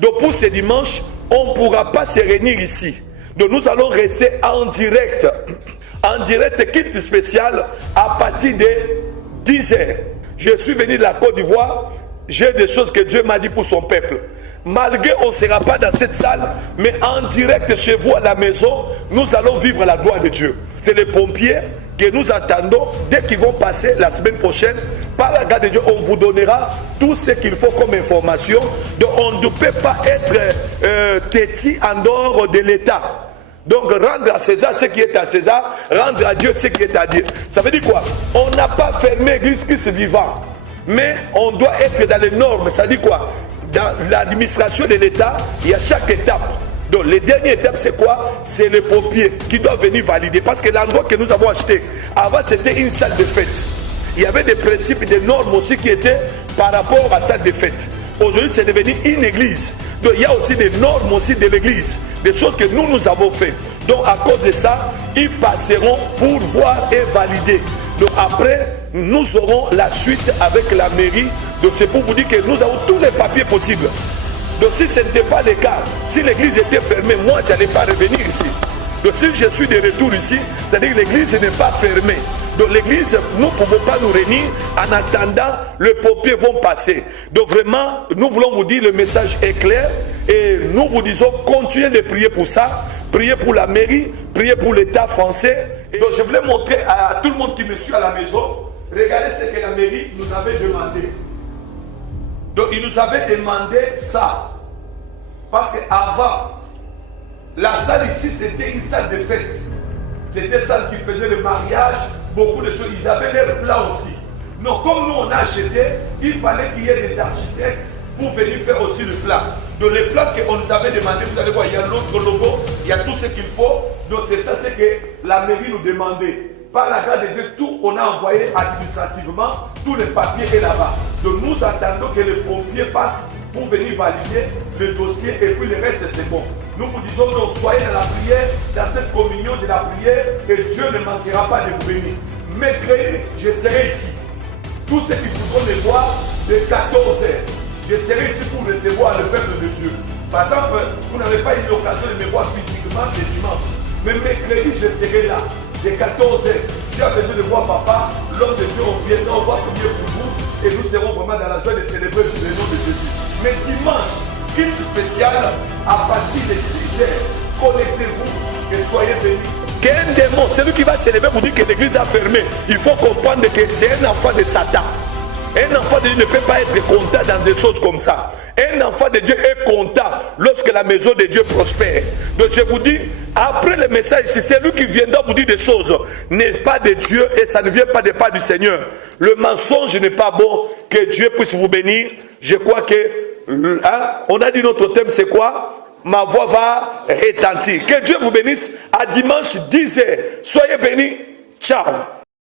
Donc pour ce dimanche, on ne pourra pas se réunir ici. Donc nous allons rester en direct. En direct, culte spécial à partir de 10 heures. Je suis venu de la Côte d'Ivoire. J'ai des choses que Dieu m'a dit pour son peuple. Malgré on ne sera pas dans cette salle, mais en direct chez vous à la maison, nous allons vivre la gloire de Dieu. C'est les pompiers que nous attendons dès qu'ils vont passer la semaine prochaine. Par la grâce de Dieu, on vous donnera tout ce qu'il faut comme information. Donc on ne peut pas être têtu en dehors de l'État. Donc rendre à César ce qui est à César, rendre à Dieu ce qui est à Dieu. Ça veut dire quoi? On n'a pas fermé l'église Christ vivant, mais on doit être dans les normes. Ça veut dire quoi? Dans l'administration de l'État, il y a chaque étape. Donc les dernières étapes, c'est quoi? C'est les pompiers qui doivent venir valider. Parce que l'endroit que nous avons acheté, avant c'était une salle de fête. Il y avait des principes et des normes aussi qui étaient par rapport à la salle de fête. Aujourd'hui, c'est devenu une église. Donc il y a aussi des normes aussi de l'église, des choses que nous avons fait. Donc à cause de ça, ils passeront pour voir et valider. Donc après, nous aurons la suite avec la mairie. Donc c'est pour vous dire que nous avons tous les papiers possibles. Donc si ce n'était pas le cas, si l'église était fermée, moi je n'allais pas revenir ici. Donc si je suis de retour ici, c'est-à-dire que l'église n'est pas fermée. Donc l'église, nous ne pouvons pas nous réunir en attendant les pompiers vont passer. Donc vraiment, nous voulons vous dire le message est clair et nous vous disons continuez de prier pour ça, priez pour la mairie, priez pour l'État français. Et donc je voulais montrer à tout le monde qui me suit à la maison, regardez ce que la mairie nous avait demandé. Donc il nous avait demandé ça. Parce qu'avant, la salle ici c'était une salle de fête. C'était salle qui faisait le mariage, beaucoup de choses. Ils avaient leur plan aussi. Donc comme nous on a acheté, il fallait qu'il y ait des architectes pour venir faire aussi le plan. Donc les plans qu'on nous avait demandé, vous allez voir, il y a l'autre logo, il y a tout ce qu'il faut. Donc c'est ça, c'est que la mairie nous demandait. Par la grâce de Dieu, tout on a envoyé administrativement, tous les papiers est là-bas. Donc nous attendons que les pompiers passent pour venir valider le dossier et puis le reste c'est bon. Nous vous disons donc soyez dans la prière, dans cette communion de la prière et Dieu ne manquera pas de vous bénir. Mercredi, je serai ici. Tous ceux qui voudront me voir de 14 heures, je serai ici pour recevoir le peuple de Dieu. Par exemple, vous n'avez pas eu l'occasion de me voir physiquement le dimanche. Mais mercredi, je serai là. De 14 heures, j'ai besoin de voir papa, l'homme de Dieu, on viendra, on va prier pour vous et nous serons vraiment dans la joie de célébrer le nom de Jésus. Mais dimanche, culte spécial, à partir de 10 heures, connectez-vous et soyez bénis. Qu'un démon, celui qui va célébrer pour dire que l'église a fermé, il faut comprendre que c'est un enfant de Satan. Un enfant de Dieu ne peut pas être content dans des choses comme ça. Un enfant de Dieu est content lorsque la maison de Dieu prospère. Donc je vous dis, après le message, si c'est lui qui viendra vous dire des choses, n'est pas de Dieu et ça ne vient pas des pas du Seigneur. Le mensonge n'est pas bon. Que Dieu puisse vous bénir. Je crois que, on a dit notre thème c'est quoi? Ma voix va retentir. Que Dieu vous bénisse. À dimanche 10h. Soyez bénis. Ciao.